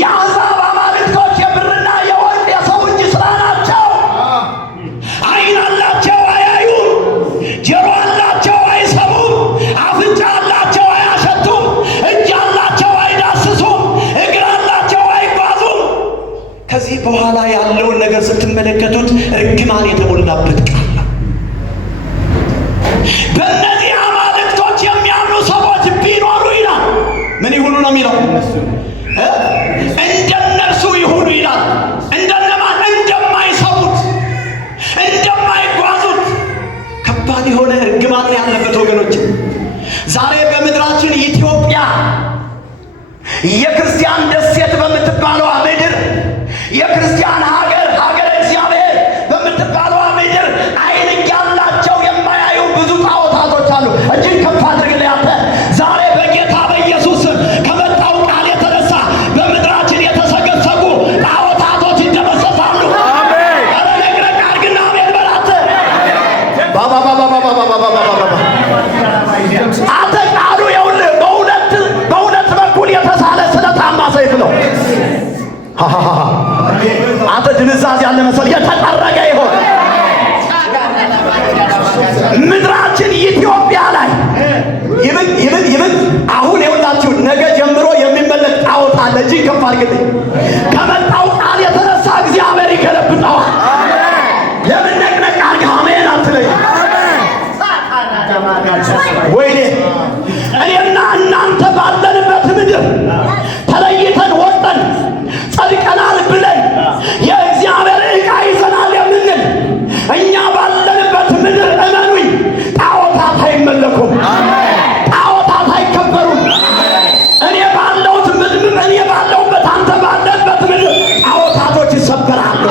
የአሕዛብ አማልክቶች የብርና የወርቅ የሰው እጅ ሥራ ናቸው። ዓይን አላቸው አያዩም፣ ጆሮ አላቸው አይሰሙም፣ አፍንጫ አላቸው አያሸቱም፣ እጅ አላቸው አይዳስሱም፣ እግር አላቸው አይጓዙም። ከዚህ በኋላ ያለውን ነገር ስትመለከቱት እርግማን የተሞላበት ቃል ነው። በእነዚህ አማልክቶች የሚያምኑ ሰዎች ቢኖሩ ይላል ምን ይሁኑ ነው የሚለው? እንደነርሱ ይሁኑ ይላል። እንደነማን? እንደማይሰሙት፣ እንደማይጓዙት። ከባድ የሆነ እርግማን ያለበት ወገኖች፣ ዛሬ በምድራችን ኢትዮጵያ የክርስቲያን ደሴት በምትባለዋ ምድር፣ የክርስቲያን ሀገር እግዚአብሔር በምትባለዋ ምድር ዓይን ያላቸው የማያዩ ብዙ ጣዖታቶች አሉ። እጅግ ከፍ አድርግልህ አንተ። ዛሬ በጌታ በኢየሱስ ከመጣው ቃል የተነሳ በምድራችን የተሰገሰጉ ጣዖታቶች ይደመሰሳሉ። አሜን። አረ ነግረህ አድርግና አሜን በላት። አንተ ቃሉ ይኸውልህ በሁለት በኩል የተሳለ ስለታማ ሰይፍ ነው። አንተ ድንዛዝ ያለ መሰል የተጠረገ ይሆን ምድራችን ኢትዮጵያ ላይ ይብን አሁን የሁላችሁ ነገ ጀምሮ የሚመለክ ጣዖት አለ። እጅ ከፍ አድርግልኝ። ከመጣው ቃል የተነሳ እግዚአብሔር ይገለብጠዋል። ለምን ነቅነቅ አድርገህ አሜን አትለኝ? ወይኔ እኔና እናንተ ባለንበት ምድር ተለይተን ወጠን ጸድቀናል ብለን የእግዚአብሔር ዕቃ ይዘናል የምንል እኛ ባለንበት ምድር እመኑኝ ጣዖታት አይመለኩም፣ ጣዖታት አይከበሩም። እኔ ባለሁበት አንተ ባለበት ምድር ጣዖታቶች ይሰበራሉ።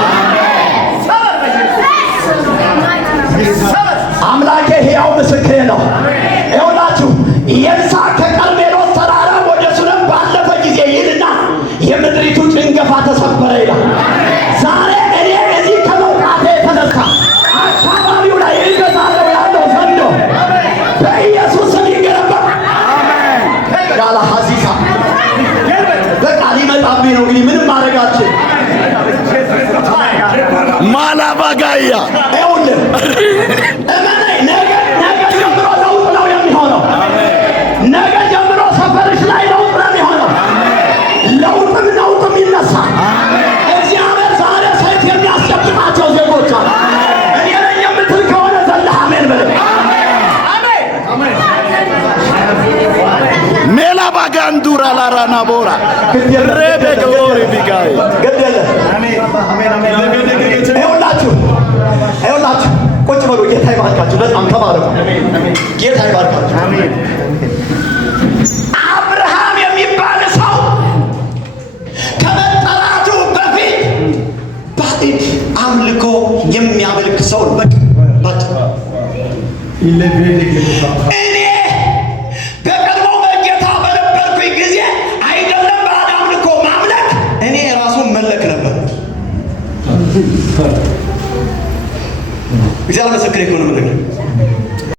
አምላኬ ሕያው ምስክሬ ነው። ይኸውላችሁ የይስሐቅ ከቀርሜሎስ ተራራ ወደ ሱነም ባለፈ ጊዜ ይልና የምድሪቱ ጭንገፋ ተሰበረ ይላል። ዛሬ እኔ እዚህ ከመውጣቴ የተነሳ አካባቢው ላይ እገዛለሁ ያለው ዘንዶ በኢየሱስ ስም ይገለበጥ። ያለ ሐዚሳ በቃ ሊመጣብኝ ነው። እንግዲህ ምንም ማድረጋችን ማላባጋያ ይኸውልህ እመነኝ፣ ነገ ጀምሮ ለውጥ ነው የሚሆነው። ነገ ጀምሮ ሰፈርሽ ላይ ለውጥ ነው የሚሆነው። ለውጥም ይነሳል። እግዚአብሔር ዛሬ ሰይፍ የሚያስጨብጣቸው ዜጎች አሉ። እኔ ነኝ የምትል ከሆነ ዘለህ አሜን በል። ሜላ ባጋንዱራ ላራና ቦራ ረቤ ገቦሪ ቢጋይ ገደለ። ይኸውላችሁ ቁጭ በሉ። ጌታ ይባርካችሁ። በጣም ተባረኩ። ጌታ ይባርካችሁ። አብርሃም የሚባል ሰው ከመጠራቱ በፊት ባዕድ አምልኮ የሚያመልክ ሰው እኔ በቀድሞ በጌታ በነበርኩኝ ጊዜ አይደለም ባዕድ አምልኮ ማምለክ፣ እኔ ራሱን መለክ ነበር። እግዚአብሔር ምስክሬ እኮ ነው የምነግርህ።